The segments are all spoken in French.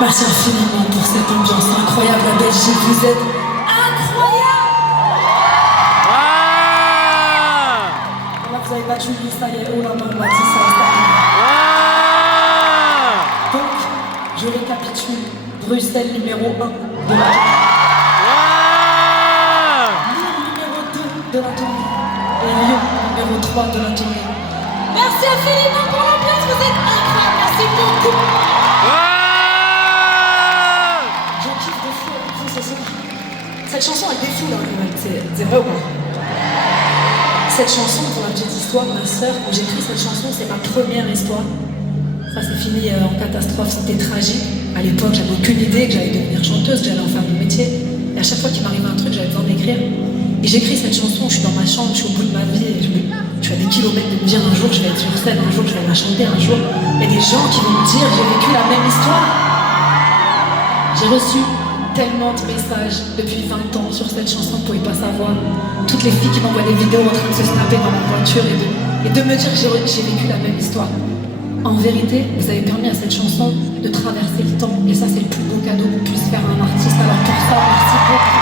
Merci infiniment pour cette ambiance incroyable. La Belgique, vous êtes incroyable. Là, vous avez battu lui, ça y est. Oh là, Mati, ça Donc, je récapitule. Bruxelles numéro 1 de la Lyon numéro 2 de la tournée. Et Lyon numéro 3 de la tournée. Merci infiniment pour l'ambiance, vous êtes incroyable. Merci beaucoup. Je kiffe de fou avec vous ce soir. Cette chanson elle défoule quand même, c'est vrai ou pas? Cette chanson, pour la petite histoire, ma sœur, quand j'ai écrit cette chanson, c'est ma première histoire. Ça s'est fini en catastrophe, c'était tragique. À l'époque, j'avais aucune idée que j'allais devenir chanteuse, que j'allais en faire mon métier. Et à chaque fois qu'il m'arrivait un truc, j'avais besoin d'écrire. Et j'écris cette chanson, je suis dans ma chambre, je suis au bout de ma vie, et je suis à des kilomètres de me dire un jour je vais être sur scène, un jour je vais la chanter, un jour. Il y a des gens qui vont me dire j'ai vécu la même histoire. J'ai reçu tellement de messages depuis 20 ans sur cette chanson, vous ne pouvez pas savoir. Toutes les filles qui m'envoient des vidéos en train de se snapper dans ma voiture et de me dire que j'ai vécu la même histoire. En vérité, vous avez permis à cette chanson de traverser le temps. Et ça, c'est le plus beau cadeau qu'on puisse faire à un artiste. Alors pour ça, merci beaucoup.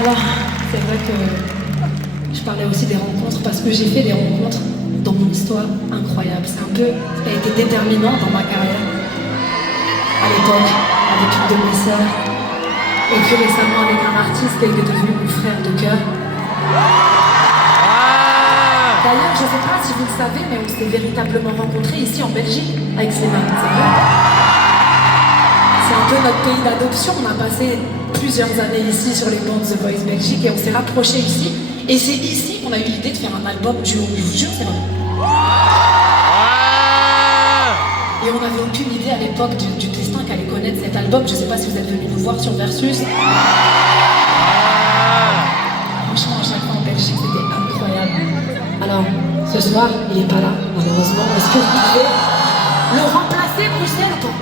Alors, c'est vrai que je parlais aussi des rencontres parce que j'ai fait des rencontres dans mon histoire incroyables. C'est un peu, ça a été déterminant dans ma carrière. À l'époque, avec une de mes sœurs. Et puis récemment avec un artiste qui est devenu mon frère de cœur. D'ailleurs, je ne sais pas si vous le savez, mais on s'est véritablement rencontrés ici en Belgique, avec Slimane, c'est vrai. C'est un peu notre pays d'adoption, on a passé plusieurs années ici sur les bancs de The Voice Belgique et on s'est rapprochés ici. Et c'est ici qu'on a eu l'idée de faire un album duo, je vous jure, c'est vrai. Et on n'avait aucune idée à l'époque du destin qu'allait connaître cet album. Je ne sais pas si vous êtes venus nous voir sur Versus. Franchement, à chaque fois en Belgique, c'était incroyable. Alors, ce soir, il n'est pas là, malheureusement. Est-ce que vous pouvez le remplacer, Bruxelles, ou pas?